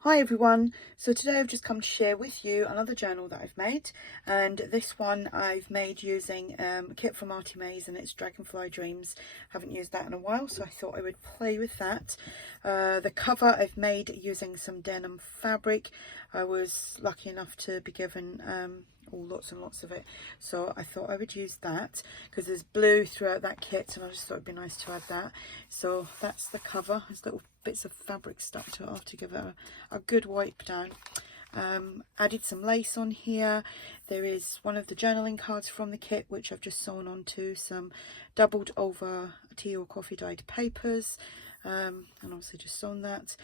Hi everyone, so today I've just come to share with you another journal that I've made, and this one I've made using a kit from ARTYmaze, and it's Dragonfly Dreams. Haven't used that in a while, so I thought I would play with that. The cover I've made using some denim fabric. I was lucky enough to be given lots and lots of it, so I thought I would use that because there's blue throughout that kit and I just thought it'd be nice to add that. So that's the cover. There's little bits of fabric stuck to it. I'll have to give it a good wipe down. Added some lace on here. There is one of the journaling cards from the kit which I've just sewn onto some doubled over tea or coffee dyed papers, and obviously just sewn that.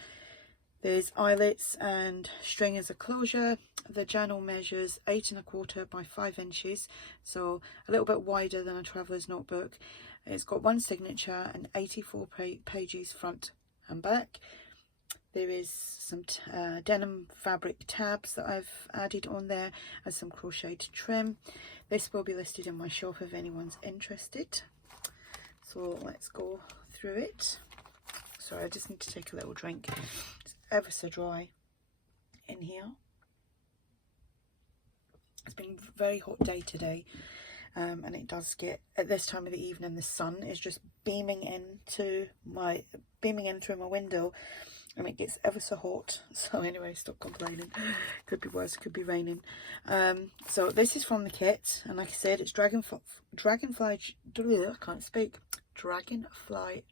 There's eyelets and string as a closure. The journal measures 8 1/4 by 5 inches, so a little bit wider than a traveller's notebook. It's got one signature and 84 pages front and back. There is some denim fabric tabs that I've added on there and some crocheted trim. This will be listed in my shop if anyone's interested. So let's go through it. Sorry, I just need to take a little drink. It's ever so dry in here. It's been a very hot day today, and it does get, at this time of the evening, the sun is just beaming in through my window, and it gets ever so hot. So anyway, stop complaining. Could be worse, could be raining. So this is from the kit, and like I said, it's Dragonfly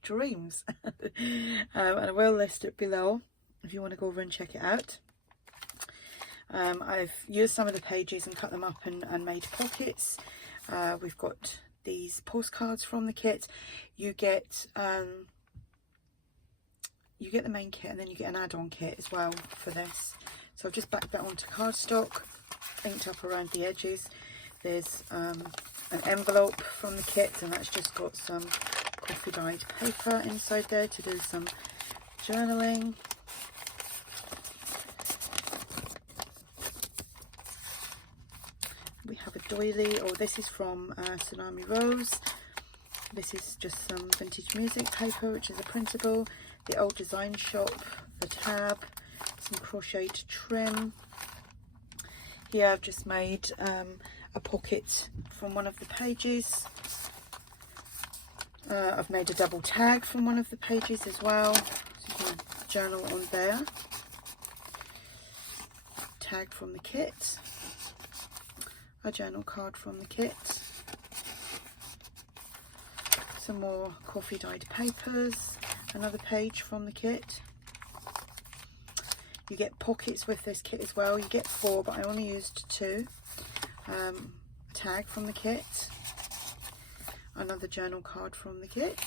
Dreams. And I will list it below if you want to go over and check it out. I've used some of the pages and cut them up and made pockets. We've got these postcards from the kit. You get the main kit, and then you get an add-on kit as well for this. So I've just backed that onto cardstock, inked up around the edges. There's an envelope from the kit, and that's just got some coffee dyed paper inside there to do some journaling. We have a doily. Oh, this is from Tsunami Rose. This is just some vintage music paper, which is a printable. The old design shop, the tab, some crocheted trim. Here I've just made a pocket from one of the pages. I've made a double tag from one of the pages as well, so you can journal on there. Tag from the kit. A journal card from the kit. Some more coffee dyed papers. Another page from the kit. You get pockets with this kit as well. You get 4, but I only used 2. Tag from the kit. Another journal card from the kit.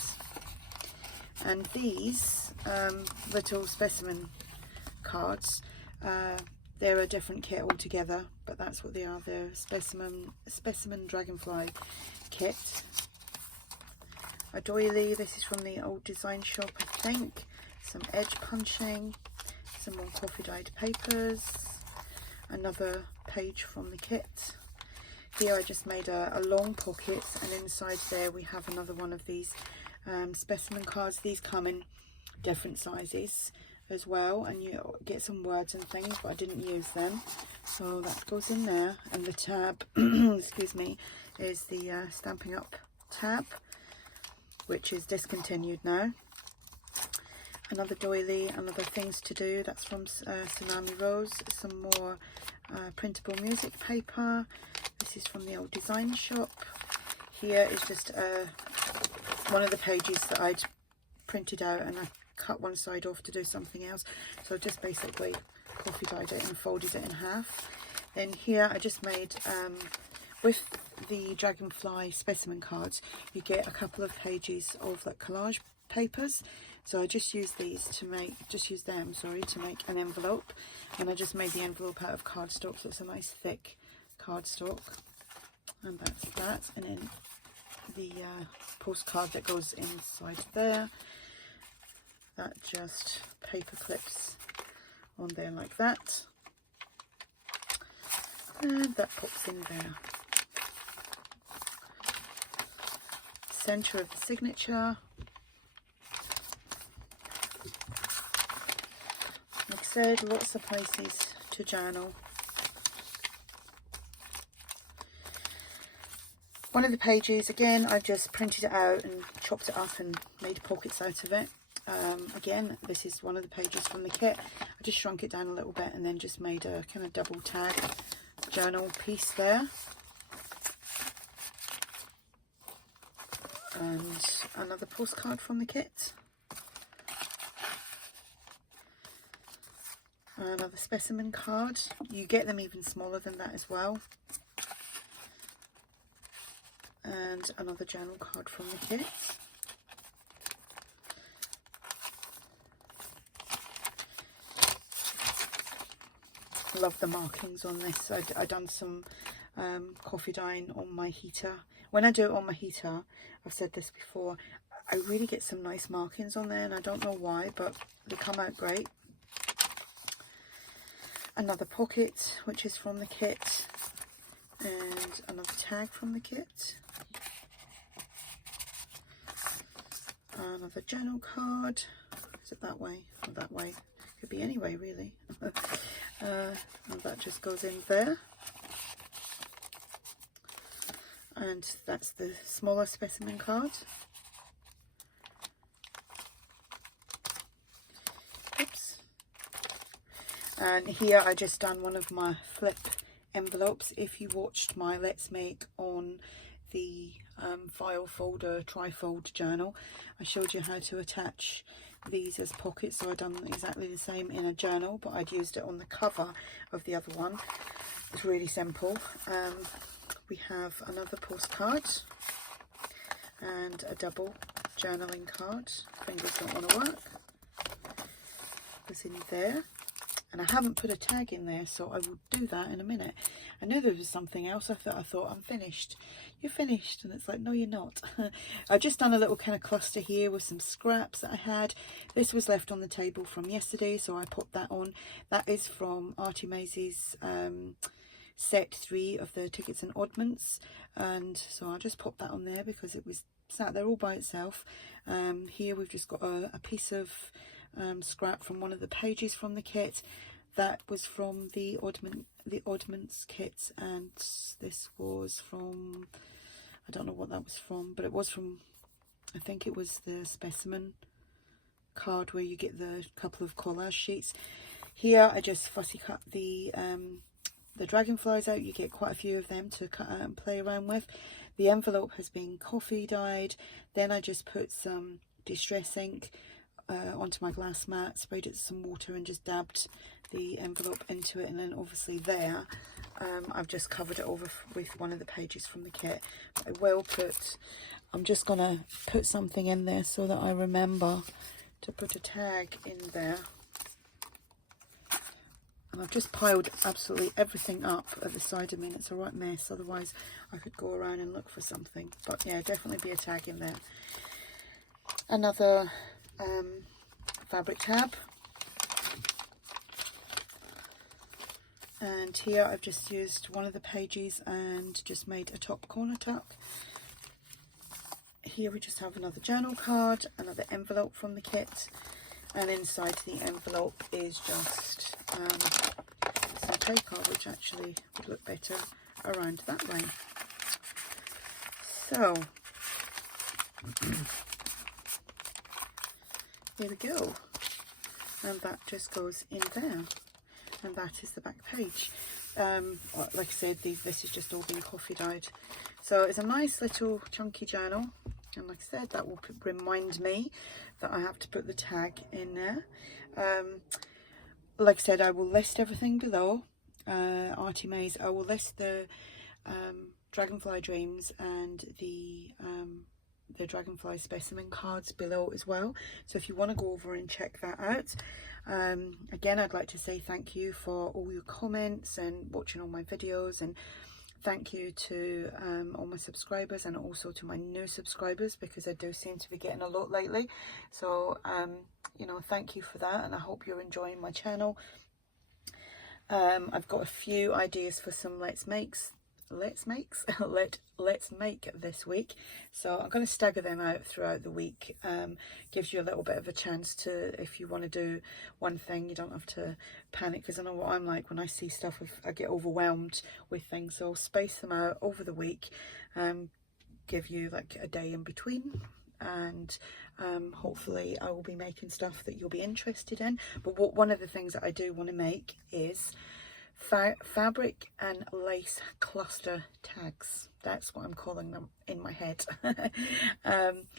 And these little specimen cards, they're a different kit altogether, but that's what they are. They're specimen Dragonfly kit. A doily. This is from the old design shop, I think. Some edge punching, some more coffee dyed papers, another page from the kit. Here I just made a long pocket, and inside there we have another one of these specimen cards. These come in different sizes as well, and you get some words and things, but I didn't use them, so that goes in there. And the tab excuse me, is the Stampin' Up tab, which is discontinued now. Another doily, another things to do. That's from Tsunami Rose. Some more printable music paper. This is from the old design shop. Here is just one of the pages that I'd printed out, and I cut one side off to do something else, so I just basically coffee dyed it and folded it in half. Then here I just made with the Dragonfly specimen cards, you get a couple of pages of like collage papers, so I just used these to make, to make an envelope, and I just made the envelope out of cardstock, so it's a nice thick cardstock, and that's that. And then the postcard that goes inside there, that just paper clips on there like that, and that pops in there. Center of the signature. Like said, lots of places to journal. One of the pages, again, I just printed it out and chopped it up and made pockets out of it. Again, this is one of the pages from the kit. I just shrunk it down a little bit and then just made a kind of double tag journal piece there. And another postcard from the kit. Another specimen card. You get them even smaller than that as well. And another journal card from the kit. Love the markings on this. I done some coffee dyeing on my heater. When I do it on my heater, I've said this before, I really get some nice markings on there, and I don't know why, but they come out great. Another pocket, which is from the kit, and another tag from the kit. Another journal card. Is it that way or that way? Could be any way, really. And that just goes in there. And that's the smaller specimen card. Oops. And here I just done one of my flip envelopes. If you watched my Let's Make on the file folder trifold journal, I showed you how to attach these as pockets. So I've done exactly the same in a journal, but I'd used it on the cover of the other one. It's really simple. We have another postcard and a double journaling card. Fingers don't want to work. It's in there. And I haven't put a tag in there, so I will do that in a minute. I knew there was something else. I thought I'm finished. You're finished. And it's like, no, you're not. I've just done a little kind of cluster here with some scraps that I had. This was left on the table from yesterday, so I popped that on. That is from ARTYmaze's set 3 of the Tickets and Oddments. And so I'll just pop that on there because it was sat there all by itself. Here we've just got a piece of scrap from one of the pages from the kit. That was from the Oddments kit, and this was from, I don't know what that was from, but it was from, I think it was the specimen card where you get the couple of collage sheets. Here I just fussy cut the dragonflies out. You get quite a few of them to cut out and play around with. The envelope has been coffee dyed. Then I just put some distress ink onto my glass mat, sprayed it with some water and just dabbed the envelope into it, and then obviously there I've just covered it over with one of the pages from the kit. I will put, I'm just gonna put something in there so that I remember to put a tag in there. And I've just piled absolutely everything up at the side of me, and it's a right mess, otherwise I could go around and look for something. But yeah, definitely be a tag in there. Another fabric tab, and here I've just used one of the pages and just made a top corner tuck. Here we just have another journal card, another envelope from the kit, and inside the envelope is just some paper, which actually would look better around that way. So here we go, and that just goes in there, and that is the back page. Like I said, this has just all been coffee dyed, so it's a nice little chunky journal, and like I said, that will remind me that I have to put the tag in there. Like I said, I will list everything below. ARTYmaze, I will list the Dragonfly Dreams and the Dragonfly specimen cards below as well, so if you want to go over and check that out. Again, I'd like to say thank you for all your comments and watching all my videos, and thank you to all my subscribers, and also to my new subscribers, because I do seem to be getting a lot lately. So you know, thank you for that, and I hope you're enjoying my channel. I've got a few ideas for some Let's Makes let's make this week. So I'm going to stagger them out throughout the week. Gives you a little bit of a chance to, if you want to do one thing, you don't have to panic, because I know what I'm like when I see stuff. I get overwhelmed with things, so I'll space them out over the week, give you like a day in between, and hopefully I will be making stuff that you'll be interested in. But one of the things that I do want to make is fabric and lace cluster tags. That's what I'm calling them in my head.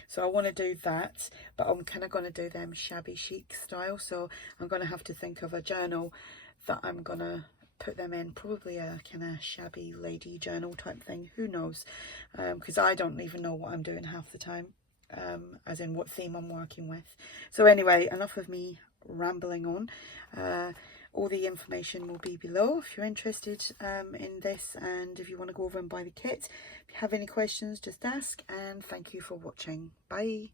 So I want to do that, but I'm kind of going to do them shabby chic style. So I'm going to have to think of a journal that I'm going to put them in, probably a kind of shabby lady journal type thing, who knows, because I don't even know what I'm doing half the time, as in what theme I'm working with. So anyway, enough of me rambling on. All the information will be below if you're interested in this, and if you want to go over and buy the kit. If you have any questions, just ask, and thank you for watching. Bye.